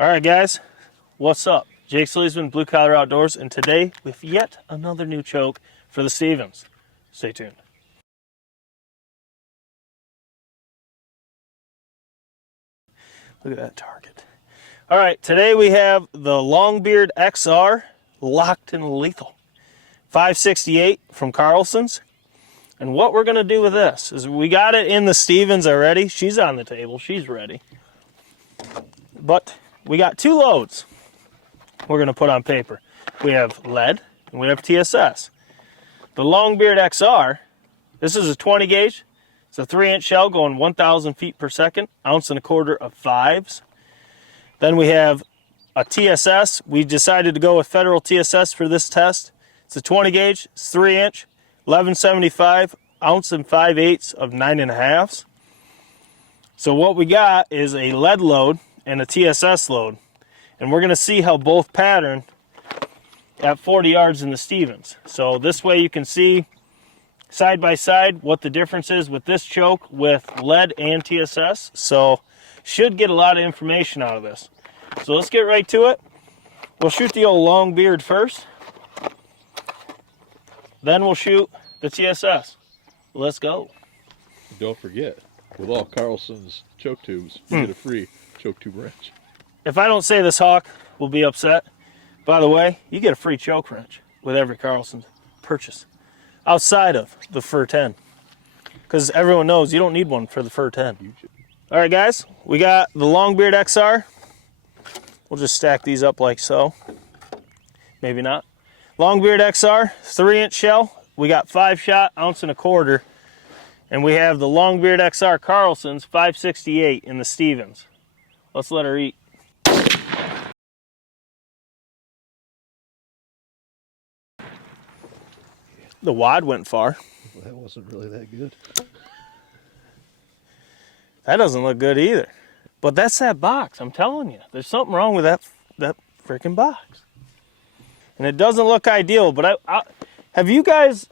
All right, guys, what's up? Jake SLEASMAN, Blue Collar Outdoors, and today with yet another new choke for the Stevens. Stay tuned. Look at that target. All right, today we have the Longbeard XR Locked and Lethal 568 from Carlson's. And what we're going to do with this is we got it in the Stevens already. She's on the table. She's ready. But we got two loads we're going to put on paper. We have lead and we have TSS. The Longbeard XR, this is a 20 gauge. It's a 3-inch shell going 1,000 feet per second, 1.25 ounces of 5s. Then we have a TSS. We decided to go with Federal TSS for this test. It's a 20 gauge, it's 3-inch, 1175, 1 5/8 ounces of 9.5. So what we got is a lead load and a TSS load. And we're going to see how both pattern at 40 yards in the Stevens. So this way you can see side by side what the difference is with this choke with lead and TSS. So should get a lot of information out of this. So let's get right to it. We'll shoot the old Longbeard first. Then we'll shoot the TSS. Let's go. Don't forget, with all Carlson's choke tubes, you get a free choke tube wrench. If I don't say this hawk will be upset, by the way, you get a free choke wrench with every Carlson purchase outside of the Fur 10. Because everyone knows you don't need one for the Fur 10. All right, guys, we got the Longbeard XR. We'll just stack these up like so. Maybe not. Longbeard XR, 3-inch shell. We got 5-shot, 1.25 ounces. And we have the Longbeard XR Carlson's 568 in the Stevens. Let's let her eat. The wad went far. Well, that wasn't really that good. That doesn't look good either. But that's that box, I'm telling you. There's something wrong with that freaking box. And it doesn't look ideal, but have you guys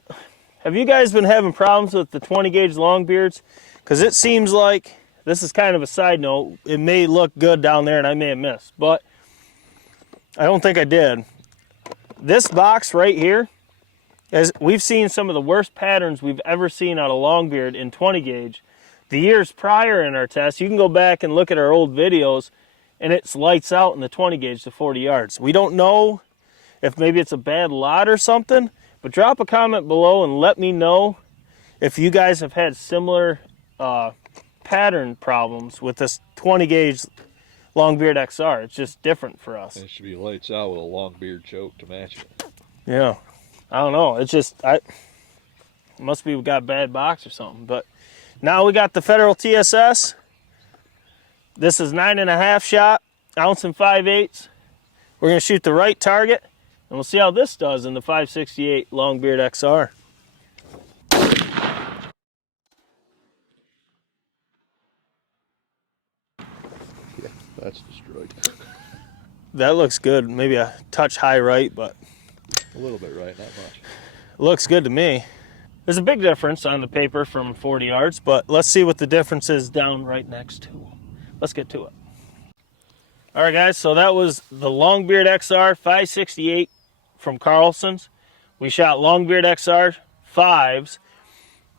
been having problems with the 20 gauge Longbeards? Because it seems like, this is kind of a side note, it may look good down there and I may have missed, but I don't think I did. This box right here, as we've seen some of the worst patterns we've ever seen out of Longbeard in 20 gauge. The years prior in our test, you can go back and look at our old videos, and it's lights out in the 20 gauge to 40 yards. We don't know if maybe it's a bad lot or something, but drop a comment below and let me know if you guys have had similar pattern problems with this 20 gauge Longbeard XR. It's just different for us. And it should be lights out with a Longbeard choke to match it. Yeah. I don't know. It's just, it must be we got a bad box or something. But now we got the Federal TSS. This is 9.5 shot, 1 5/8 ounces. We're going to shoot the right target, and we'll see how this does in the 568 Longbeard XR. Yeah, that's destroyed. That looks good. Maybe a touch high right, but a little bit right, not much. Looks good to me. There's a big difference on the paper from 40 yards, but let's see what the difference is down right next to them. Let's get to it. All right, guys, so that was the Longbeard XR 568 from Carlson's. We shot Longbeard XR 5s,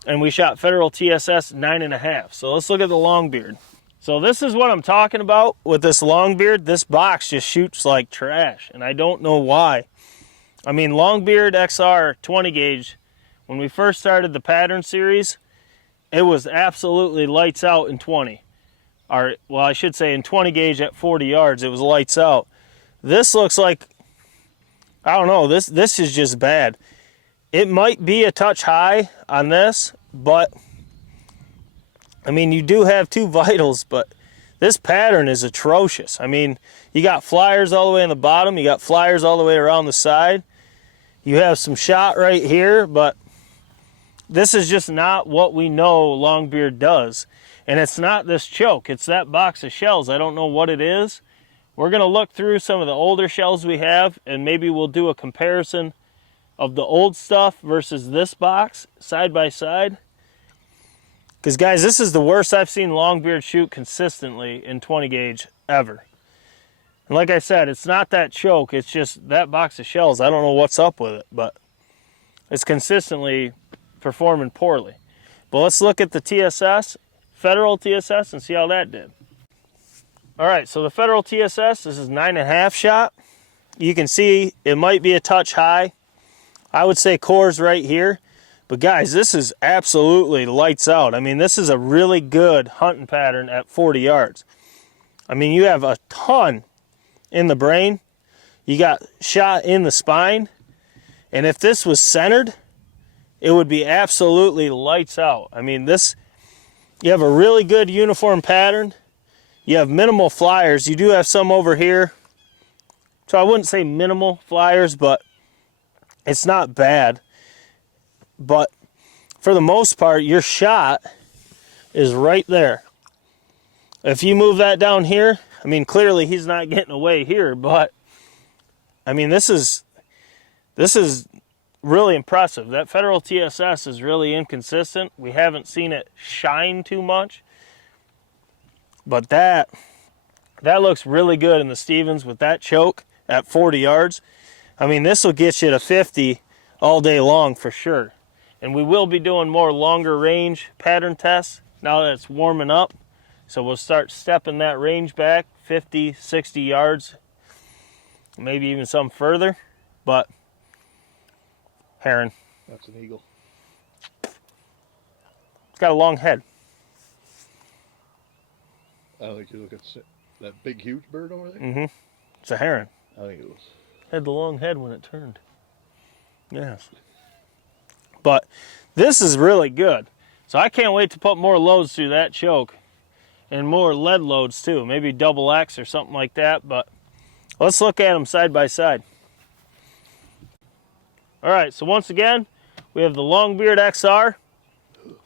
and we shot Federal TSS 9.5. So let's look at the Longbeard. So this is what I'm talking about with this Longbeard. This box just shoots like trash, and I don't know why. I mean, Longbeard XR 20 gauge, when we first started the pattern series, it was absolutely lights out in 20. Or, well, I should say in 20 gauge at 40 yards, it was lights out. This looks like, I don't know, this is just bad. It might be a touch high on this, but, I mean, you do have two vitals, but this pattern is atrocious. I mean, you got flyers all the way on the bottom, you got flyers all the way around the side. You have some shot right here, but this is just not what we know Longbeard does. And it's not this choke, it's that box of shells. I don't know what it is. We're gonna look through some of the older shells we have, and maybe we'll do a comparison of the old stuff versus this box side by side. Because guys, this is the worst I've seen Longbeard shoot consistently in 20 gauge ever. And like I said, it's not that choke, it's just that box of shells. I don't know what's up with it, but it's consistently performing poorly. But let's look at the TSS, Federal TSS, and see how that did. All right, so the Federal TSS, this is 9.5 shot. You can see it might be a touch high. I would say core's right here. But guys, this is absolutely lights out. I mean, this is a really good hunting pattern at 40 yards. I mean, you have a ton in the brain. You got shot in the spine. And if this was centered, it would be absolutely lights out. I mean, this, you have a really good uniform pattern. You have minimal flyers. You do have some over here. So I wouldn't say minimal flyers, but it's not bad. But for the most part, your shot is right there. If you move that down here, I mean, clearly he's not getting away here, but I mean, this is really impressive. That Federal TSS is really inconsistent. We haven't seen it shine too much, but that looks really good in the Stevens with that choke at 40 yards. I mean, this will get you to 50 all day long for sure. And we will be doing more longer range pattern tests now that it's warming up. So we'll start stepping that range back 50, 60 yards, maybe even some further. But heron. That's an eagle. It's got a long head. I don't think you look at that big, huge bird over there. Mm-hmm. It's a heron. I think it was. Had the long head when it turned. Yes. But this is really good. So I can't wait to put more loads through that choke. And more lead loads too. Maybe double X or something like that. But let's look at them side by side. Alright, so once again, we have the Longbeard XR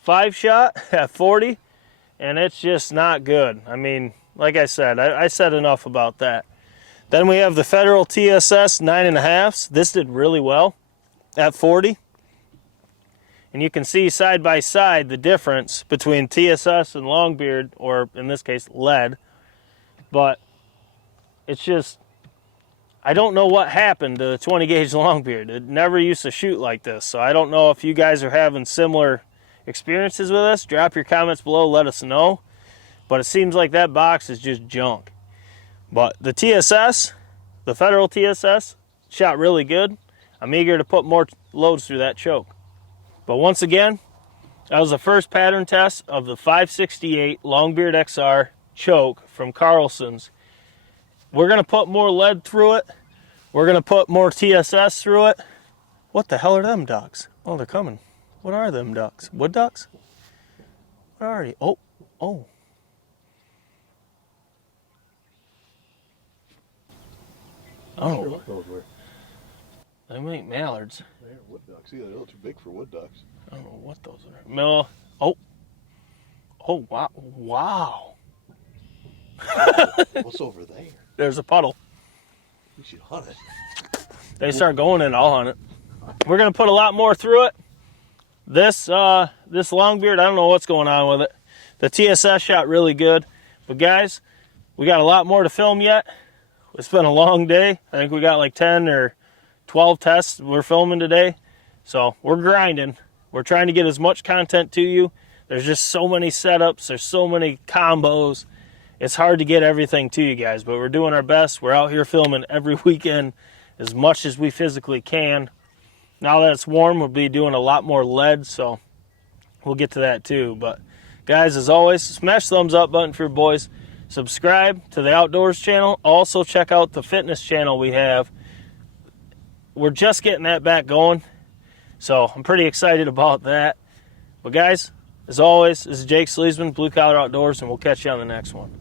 5-shot at 40. And it's just not good. I mean, like I said, I said enough about that. Then we have the Federal TSS 9.5s. This did really well at 40. And you can see side by side the difference between TSS and Longbeard, or in this case, lead. But it's just, I don't know what happened to the 20 gauge Longbeard. It never used to shoot like this. So I don't know if you guys are having similar experiences with us. Drop your comments below, let us know. But it seems like that box is just junk. But the TSS, the Federal TSS, shot really good. I'm eager to put more loads through that choke. But once again, that was the first pattern test of the 568 Longbeard XR choke from Carlson's. We're going to put more lead through it. We're going to put more TSS through it. What the hell are them ducks? Oh, they're coming. What are them ducks? Wood ducks? What are you? Oh. Oh, Sure what those were. they ain't mallards. They aren't wood ducks either. They're a little too big for wood ducks. I don't know what those are. No. Oh. Oh, wow. Wow. What's over there? There's a puddle. We should hunt it. They start going in, I'll hunt it. We're going to put a lot more through it. This Longbeard, I don't know what's going on with it. The TSS shot really good. But guys, we got a lot more to film yet. It's been a long day. I think we got like 10 or 12 tests we're filming today. So we're grinding. We're trying to get as much content to you. There's just so many setups. There's so many combos. It's hard to get everything to you guys, but we're doing our best. We're out here filming every weekend as much as we physically can. Now that it's warm, we'll be doing a lot more lead, so we'll get to that too. But guys, as always, smash the thumbs up button for your boys. Subscribe to the Outdoors channel. Also check out the fitness channel we have. We're just getting that back going, so I'm pretty excited about that. But guys, as always, this is Jake SLEASMAN, Blue Collar Outdoors, and we'll catch you on the next one.